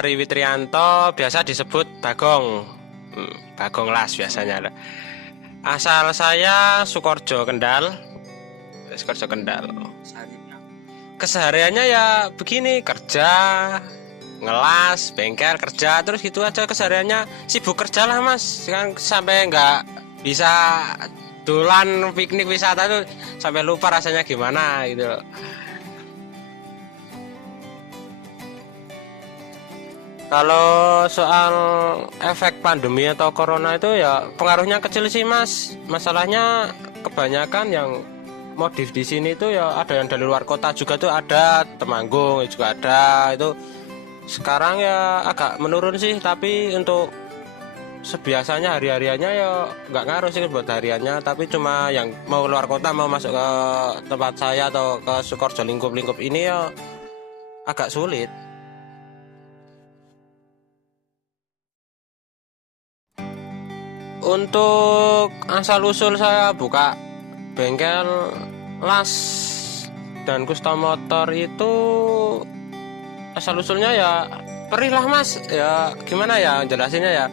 Ari Witrianto, biasa disebut Bagong. Bagong Las biasanya. Asal saya Sukorejo Kendal. Sukorejo Kendal. Kesehariannya ya begini, kerja, ngelas, bengkel, kerja, terus gitu aja kesehariannya. Sibuk kerja lah mas, kan sampai nggak bisa dolan piknik wisata tuh sampai lupa rasanya gimana gitu. Kalau soal efek pandemi atau corona itu ya pengaruhnya kecil sih mas. Masalahnya kebanyakan yang modif di sini tuh ya ada yang dari luar kota juga tuh ada, Temanggung juga ada. Itu sekarang ya agak menurun sih, tapi untuk sebiasanya hari-hariannya ya nggak ngaruh sih buat hariannya. Tapi cuma yang mau luar kota mau masuk ke tempat saya atau ke Sukorejo lingkup-lingkup ini ya agak sulit. Untuk asal usul saya buka bengkel las dan custom motor itu asal usulnya ya perih lah mas, ya gimana ya jelasinnya ya.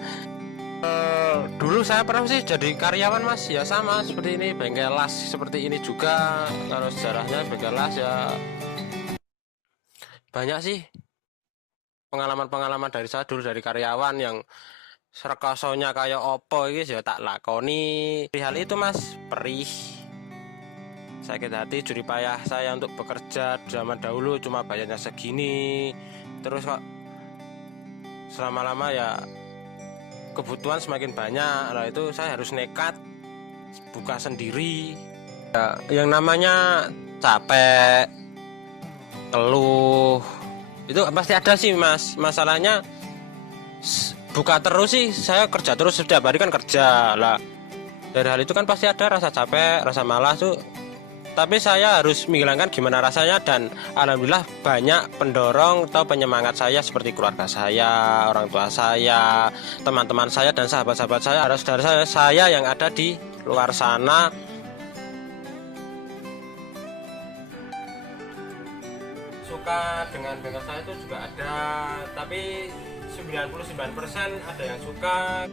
Dulu saya pernah sih jadi karyawan mas, ya sama seperti ini, bengkel las seperti ini juga. Kalau sejarahnya bengkel las ya banyak sih pengalaman-pengalaman dari saya dulu dari karyawan yang serakasonya kayak opo ini ya tak lakoni. Hal itu mas, perih, sakit hati, jerih payah saya untuk bekerja zaman dahulu cuma bayarnya segini, terus kok selama-lama ya kebutuhan semakin banyak. Lah itu saya harus nekat buka sendiri ya, yang namanya capek, keluh itu pasti ada sih mas. Masalahnya buka terus sih, saya kerja terus setiap hari kan kerja lah, dari hal itu kan pasti ada rasa capek, rasa malas tuh. Tapi saya harus menghilangkan gimana rasanya, dan alhamdulillah banyak pendorong atau penyemangat saya seperti keluarga saya, orang tua saya, teman-teman saya, dan sahabat-sahabat saya, saudara saya yang ada di luar sana. Suka dengan bengkel saya itu juga ada, tapi 99% ada yang suka.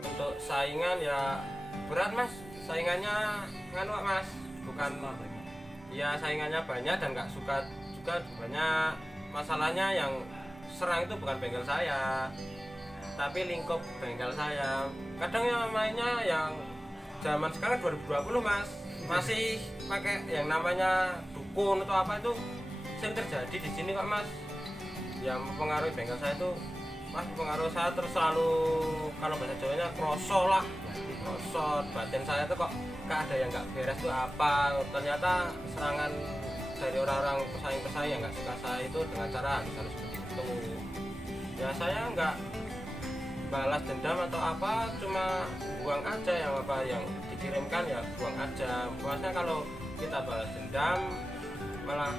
Untuk saingan ya berat mas, saingannya nganu mas, bukan ya saingannya banyak dan nggak suka juga banyak. Masalahnya yang serang itu bukan bengkel saya, tapi lingkup bengkel saya. Kadang yang mainnya yang zaman sekarang 2020 mas, masih pakai yang namanya dukun atau apa, itu sering terjadi di sini kok mas. Yang mempengaruhi bengkel saya itu mas, pengaruh saya terus selalu, kalau bahasa Jawanya kroso lah, kroso batin saya tuh kok gak ada yang gak beres tuh apa. Ternyata serangan dari orang-orang pesaing-pesaing yang gak suka saya itu dengan cara harus seperti itu. Ya saya nggak balas dendam atau apa, cuma buang aja yang apa yang dikirimkan ya buang aja. Maksudnya kalau kita balas dendam malah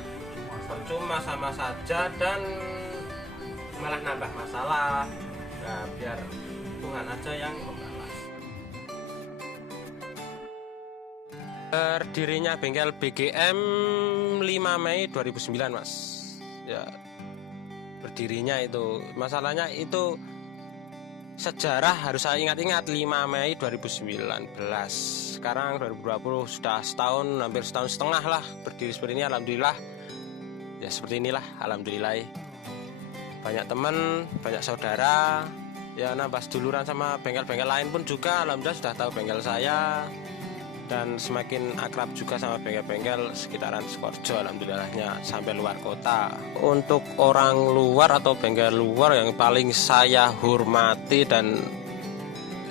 percuma sama saja dan malah nambah masalah. Nah, biar Tuhan aja yang membalas. Berdirinya bengkel BGM 5 Mei 2009 mas. Ya, berdirinya itu masalahnya itu sejarah harus saya ingat-ingat. 5 Mei 2019, sekarang 2020, sudah setahun, hampir setahun setengah lah berdiri seperti ini. Alhamdulillah ya seperti inilah, alhamdulillah. Banyak teman, banyak saudara, ya nambah seduluran sama bengkel-bengkel lain pun juga alhamdulillah sudah tahu bengkel saya, dan semakin akrab juga sama bengkel-bengkel sekitaran Sukorejo alhamdulillahnya sampai luar kota. Untuk orang luar atau bengkel luar yang paling saya hormati dan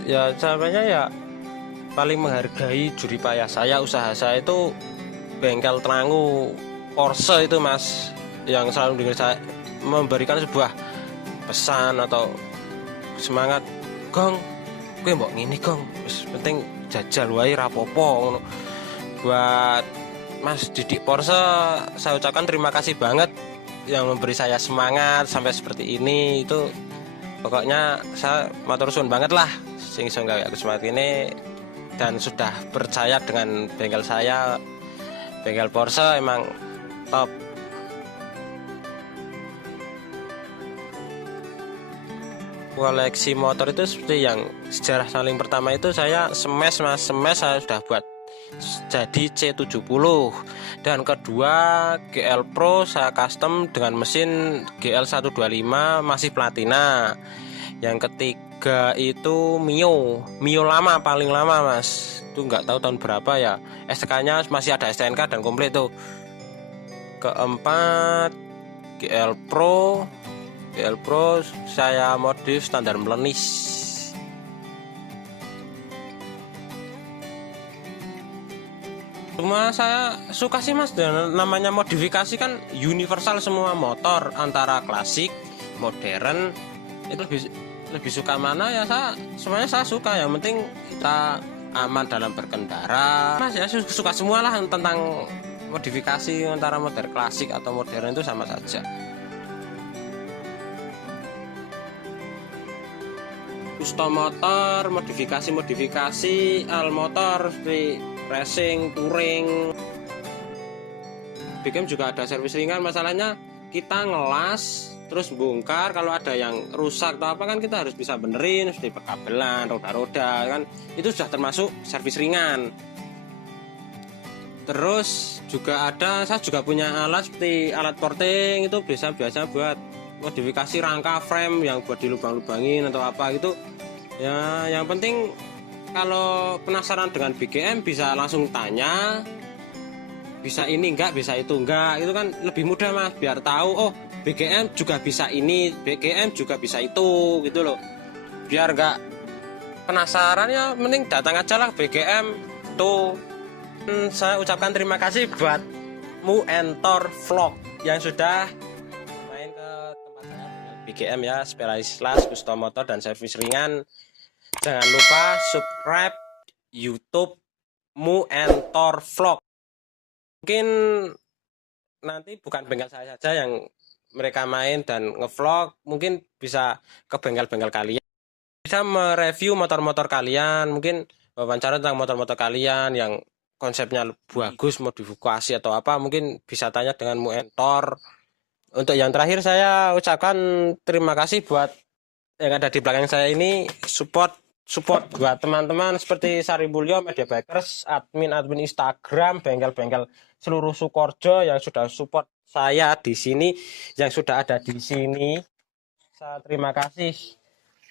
ya caranya ya paling menghargai jerih payah saya, usaha saya itu bengkel Tenangu Porsche itu mas, yang selalu dengar saya memberikan sebuah pesan atau semangat, Gong, gue mbok ngini Gong, penting jajal wae rapopo. Buat Mas Didik Porsche saya ucapkan terima kasih banget yang memberi saya semangat sampai seperti ini. Itu pokoknya saya matur suwun banget lah sing iso gawe aku semangat ini, dan sudah percaya dengan bengkel saya. Bengkel Porsche emang top. koleksi motor itu seperti yang sejarah saling pertama itu saya smash mas, smash saya sudah buat jadi C70, dan kedua GL Pro saya custom dengan mesin GL125 masih platina. Yang ketiga itu Mio lama, paling lama mas, itu nggak tahu tahun berapa ya, STK nya masih ada STNK dan komplit tuh. Keempat GL Pro saya modif standar melenis. Cuma saya suka sih mas, dan namanya modifikasi kan universal semua motor, antara klasik, modern, itu lebih suka mana ya, semuanya saya suka, yang penting kita aman dalam berkendara mas ya. Suka semua lah tentang modifikasi, antara model klasik atau modern itu sama saja. Custom motor, modifikasi al motor seperti racing, touring. BKM juga ada servis ringan, masalahnya kita ngelas terus bongkar, kalau ada yang rusak atau apa kan kita harus bisa benerin, seperti perkabelan, roda-roda kan, itu sudah termasuk servis ringan. Terus juga ada, saya juga punya alat seperti alat porting, itu biasa buat modifikasi rangka frame yang buat dilubang-lubangin atau apa gitu ya. Yang penting kalau penasaran dengan BGM bisa langsung tanya, bisa ini enggak, bisa itu enggak, itu kan lebih mudah mas, biar tahu oh BGM juga bisa ini, BGM juga bisa itu gitu loh. Biar enggak penasaran ya, mending datang aja lah BGM tuh. Saya ucapkan terima kasih buat Muentor Vlog yang sudah main ke tempat saya dengan BGM ya, spesialis custom motor dan servis ringan. Jangan lupa subscribe YouTube Muentor Vlog. Mungkin nanti bukan bengkel saya saja yang mereka main dan ngevlog, mungkin bisa ke bengkel-bengkel kalian, bisa mereview motor-motor kalian, mungkin wawancara tentang motor-motor kalian yang konsepnya bagus, modifikasi atau apa, mungkin bisa tanya dengan Muentor. Untuk yang terakhir saya ucapkan terima kasih buat yang ada di belakang saya ini, support buat teman-teman seperti Sari Mulyo, Media Bikers, admin Instagram, bengkel-bengkel seluruh Sukoharjo yang sudah support saya di sini, yang sudah ada di sini. Saya terima kasih.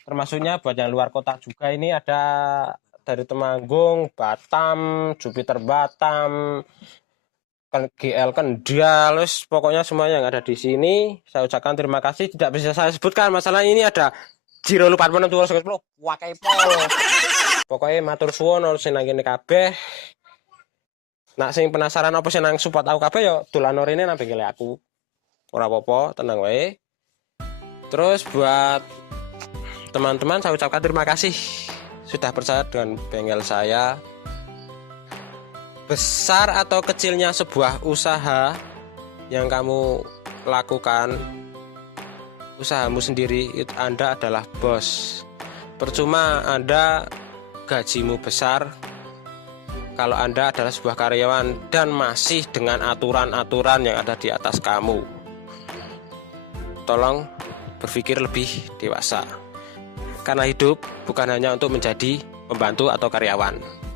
Termasuknya buat yang luar kota juga, ini ada dari Temanggung, Batam, Jupiter Batam, GL Kendal, pokoknya semua yang ada di sini saya ucapkan terima kasih. Tidak bisa saya sebutkan, masalah ini ada Jiro 46 wakai pol. Pokoknya matur suwun sing nang kene kabeh. Nak sing penasaran apa sing nang support aku kabeh ya dolan rene nang bengkel aku. Ora apa-apa, tenang wae. Terus buat teman-teman saya ucapkan terima kasih sudah percaya dengan bengkel saya. Besar atau kecilnya sebuah usaha yang kamu lakukan, usahamu sendiri, itu Anda adalah bos. Percuma Anda gajimu besar kalau Anda adalah sebuah karyawan dan masih dengan aturan-aturan yang ada di atas kamu. Tolong berpikir lebih dewasa, karena hidup bukan hanya untuk menjadi pembantu atau karyawan.